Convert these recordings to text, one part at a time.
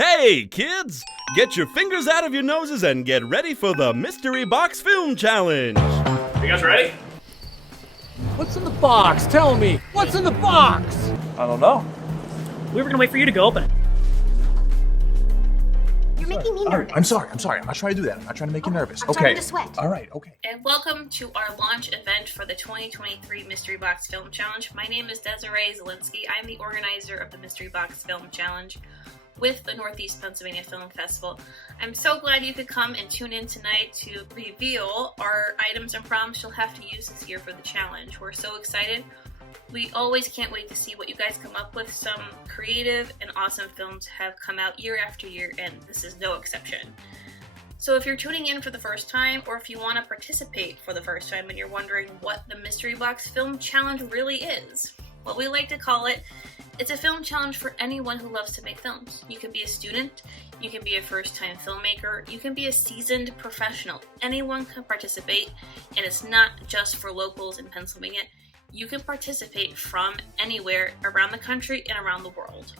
Hey, kids! Get your fingers out of your noses and get ready for the Mystery Box Film Challenge! You guys ready? What's in the box? Tell me! What's in the box? I don't know. We were gonna wait for you to go open it. You're making me nervous. I'm sorry. I'm not trying to do that. I'm not trying to make you nervous. I'm starting to sweat. All right, okay. And welcome to our launch event for the 2023 Mystery Box Film Challenge. My name is Desiree Zielinski. I'm the organizer of the Mystery Box Film Challenge with the Northeast Pennsylvania Film Festival. I'm so glad you could come and tune in tonight to reveal our items and prompts you'll have to use this year for the challenge. We're so excited. We always can't wait to see what you guys come up with. Some creative and awesome films have come out year after year, and this is no exception. So if you're tuning in for the first time, or if you want to participate for the first time and you're wondering what the Mystery Box Film Challenge really is, what we like to call it, it's a film challenge for anyone who loves to make films. You can be a student, you can be a first-time filmmaker, you can be a seasoned professional. Anyone can participate, and it's not just for locals in Pennsylvania. You can participate from anywhere around the country and around the world.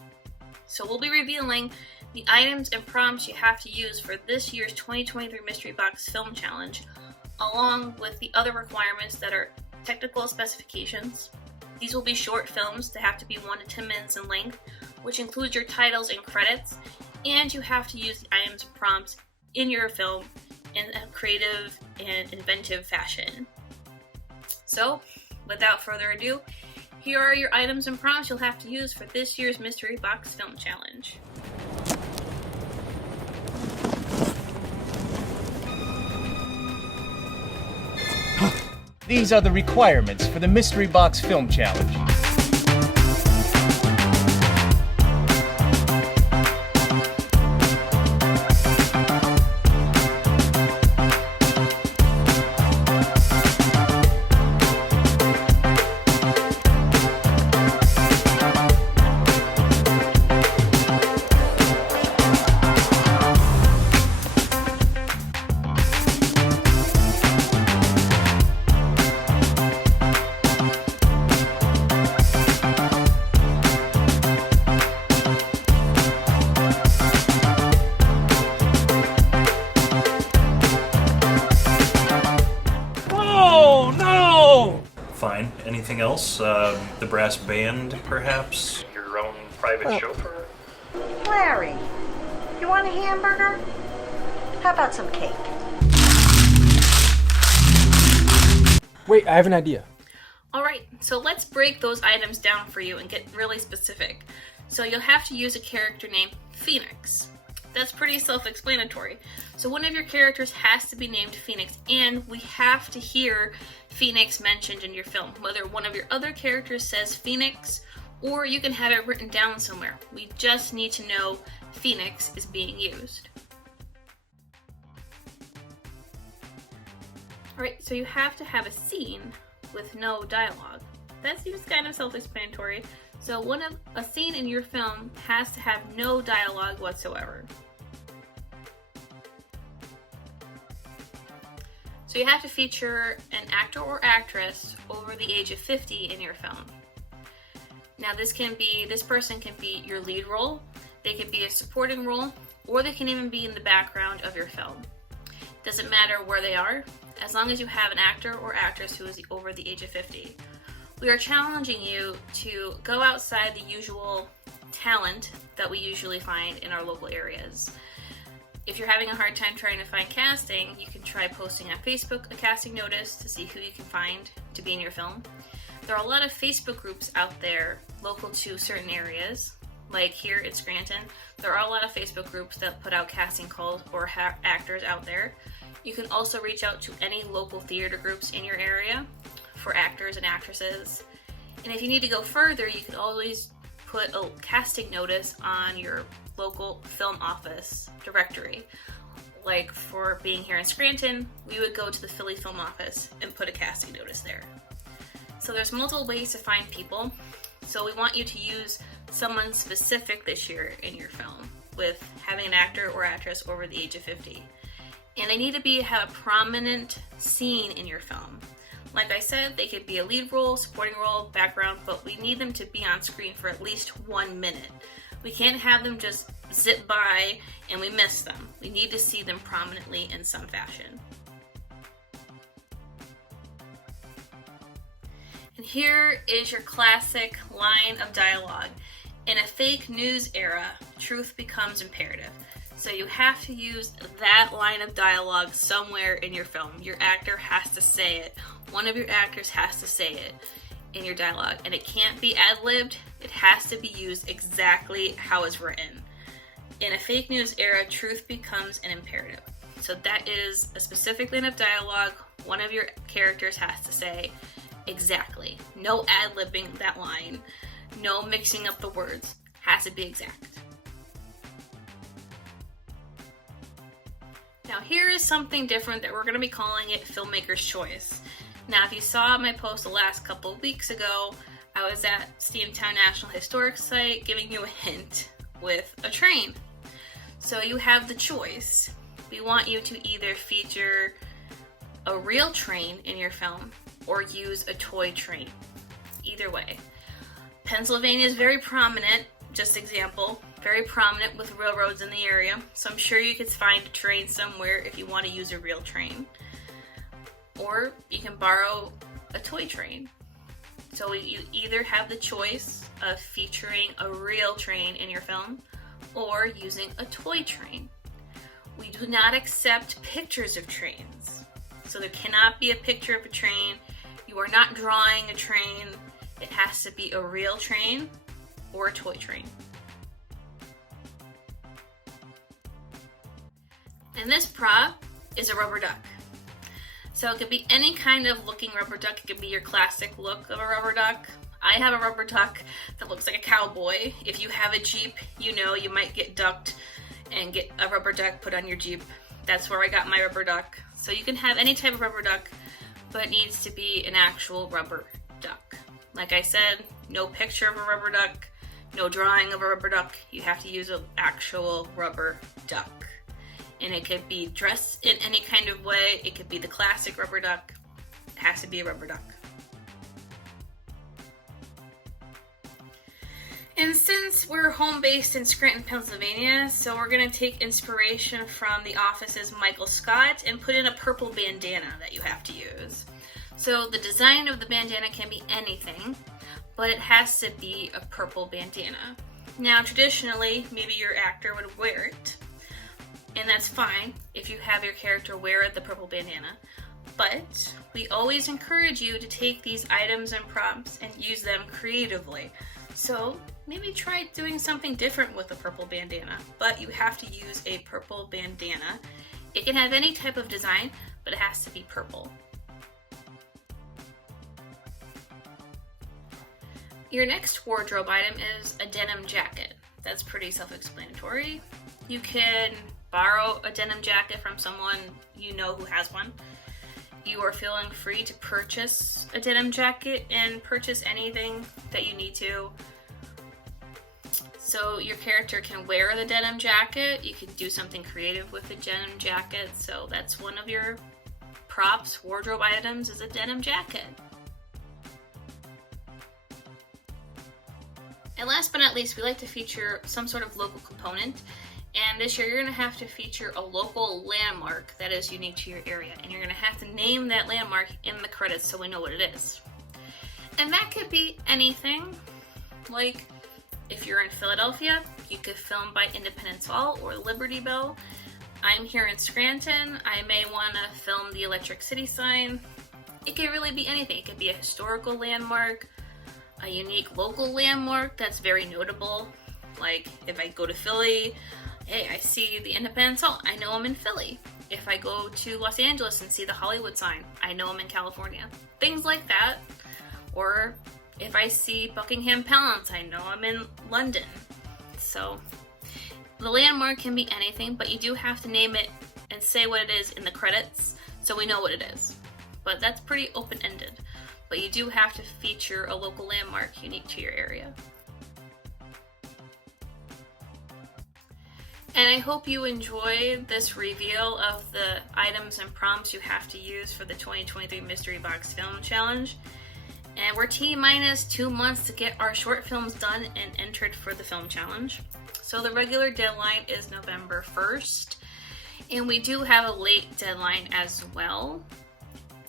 So we'll be revealing the items and prompts you have to use for this year's 2023 Mystery Box Film Challenge, along with the other requirements that are technical specifications. These will be short films that have to be 1 to 10 minutes in length, which includes your titles and credits, and you have to use the items and prompts in your film in a creative and inventive fashion. So, without further ado, here are your items and prompts you'll have to use for this year's Mystery Box Film Challenge. These are the requirements for the Mystery Box Film Challenge. Fine. Anything else? The brass band, perhaps? Your own private chauffeur? Larry, you want a hamburger? How about some cake? Wait, I have an idea. Alright, so let's break those items down for you and get really specific. So you'll have to use a character named Phoenix. That's pretty self-explanatory. So one of your characters has to be named Phoenix, and we have to hear Phoenix mentioned in your film. Whether one of your other characters says Phoenix, or you can have it written down somewhere. We just need to know Phoenix is being used. Alright, so you have to have a scene with no dialogue. That seems kind of self-explanatory. So a scene in your film has to have no dialogue whatsoever. So you have to feature an actor or actress over the age of 50 in your film. Now this person can be your lead role, they could be a supporting role, or they can even be in the background of your film. Doesn't matter where they are, as long as you have an actor or actress who is over the age of 50. We are challenging you to go outside the usual talent that we usually find in our local areas. If you're having a hard time trying to find casting, you can try posting on Facebook a casting notice to see who you can find to be in your film. There are a lot of Facebook groups out there local to certain areas, like here in Scranton. There are a lot of Facebook groups that put out casting calls or actors out there. You can also reach out to any local theater groups in your area for actors and actresses. And if you need to go further, you can always put a casting notice on your local film office directory. Like for being here in Scranton, we would go to the Philly Film Office and put a casting notice there. So there's multiple ways to find people. So we want you to use someone specific this year in your film with having an actor or actress over the age of 50. And they need to have a prominent scene in your film. Like I said, they could be a lead role, supporting role, background, but we need them to be on screen for at least 1 minute. We can't have them just zip by and we miss them. We need to see them prominently in some fashion. And here is your classic line of dialogue. In a fake news era, truth becomes imperative. So you have to use that line of dialogue somewhere in your film. Your actor has to say it. One of your actors has to say it in your dialogue. And it can't be ad-libbed. It has to be used exactly how it's written. In a fake news era, truth becomes an imperative. So that is a specific line of dialogue one of your characters has to say exactly. No ad-libbing that line. No mixing up the words. Has to be exact. Now here is something different that we're going to be calling it Filmmakers Choice. Now if you saw my post the last couple of weeks ago, I was at Steamtown National Historic Site giving you a hint with a train. So you have the choice. We want you to either feature a real train in your film or use a toy train. Either way. Pennsylvania is very prominent, just example, very prominent with railroads in the area, so I'm sure you could find a train somewhere if you want to use a real train. Or you can borrow a toy train. So you either have the choice of featuring a real train in your film or using a toy train. We do not accept pictures of trains. So there cannot be a picture of a train. You are not drawing a train. It has to be a real train or a toy train. And this prop is a rubber duck. So it could be any kind of looking rubber duck. It could be your classic look of a rubber duck. I have a rubber duck that looks like a cowboy. If you have a Jeep, you know you might get ducked and get a rubber duck put on your Jeep. That's where I got my rubber duck. So you can have any type of rubber duck, but it needs to be an actual rubber duck. Like I said, no picture of a rubber duck, no drawing of a rubber duck. You have to use an actual rubber duck. And it could be dressed in any kind of way. It could be the classic rubber duck. It has to be a rubber duck. And since we're home based in Scranton, Pennsylvania, so we're going to take inspiration from The Office's Michael Scott and put in a purple bandana that you have to use. So the design of the bandana can be anything, but it has to be a purple bandana. Now traditionally, maybe your actor would wear it, and that's fine if you have your character wear the purple bandana. But we always encourage you to take these items and props and use them creatively. So maybe try doing something different with a purple bandana, but you have to use a purple bandana. It can have any type of design, but it has to be purple. Your next wardrobe item is a denim jacket. That's pretty self-explanatory. You can borrow a denim jacket from someone you know who has one. You are feeling free to purchase a denim jacket and purchase anything that you need to. So your character can wear the denim jacket. You can do something creative with the denim jacket. So that's one of your props, wardrobe items, is a denim jacket. And last but not least, we like to feature some sort of local component. And this year you're going to have to feature a local landmark that is unique to your area. And you're going to have to name that landmark in the credits so we know what it is. And that could be anything. Like if you're in Philadelphia, you could film by Independence Hall or Liberty Bell. I'm here in Scranton. I may want to film the Electric City sign. It could really be anything. It could be a historical landmark, a unique local landmark that's very notable. Like if I go to Philly, hey, I see the Independence Hall, I know I'm in Philly. If I go to Los Angeles and see the Hollywood sign, I know I'm in California. Things like that. Or if I see Buckingham Palace, I know I'm in London. So the landmark can be anything, but you do have to name it and say what it is in the credits so we know what it is. But that's pretty open-ended. But you do have to feature a local landmark unique to your area. And I hope you enjoyed this reveal of the items and prompts you have to use for the 2023 Mystery Box Film Challenge. And we're T-minus 2 months to get our short films done and entered for the film challenge. So the regular deadline is November 1st, and we do have a late deadline as well.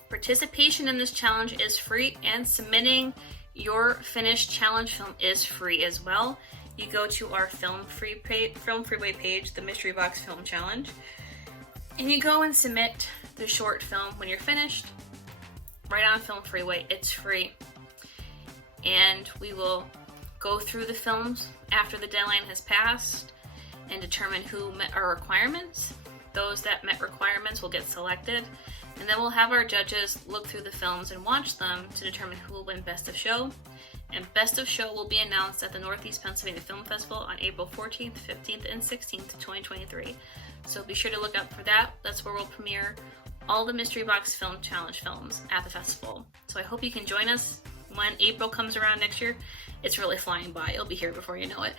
Participation in this challenge is free, and submitting your finished challenge film is free as well. You go to our Film Freeway page, the Mystery Box Film Challenge, and you go and submit the short film when you're finished right on Film Freeway. It's free. And we will go through the films after the deadline has passed and determine who met our requirements. Those that met requirements will get selected, and then we'll have our judges look through the films and watch them to determine who will win Best of Show. And Best of Show will be announced at the Northeast Pennsylvania Film Festival on April 14th, 15th, and 16th, 2023. So be sure to look out for that. That's where we'll premiere all the Mystery Box Film Challenge films at the festival. So I hope you can join us when April comes around next year. It's really flying by. It'll be here before you know it.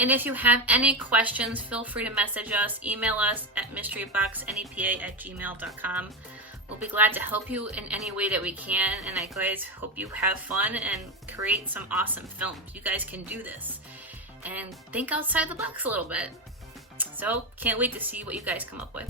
And if you have any questions, feel free to message us, email us at mysteryboxnepa@gmail.com. We'll be glad to help you in any way that we can, and I guys hope you have fun and create some awesome films. You guys can do this. And think outside the box a little bit. So, can't wait to see what you guys come up with.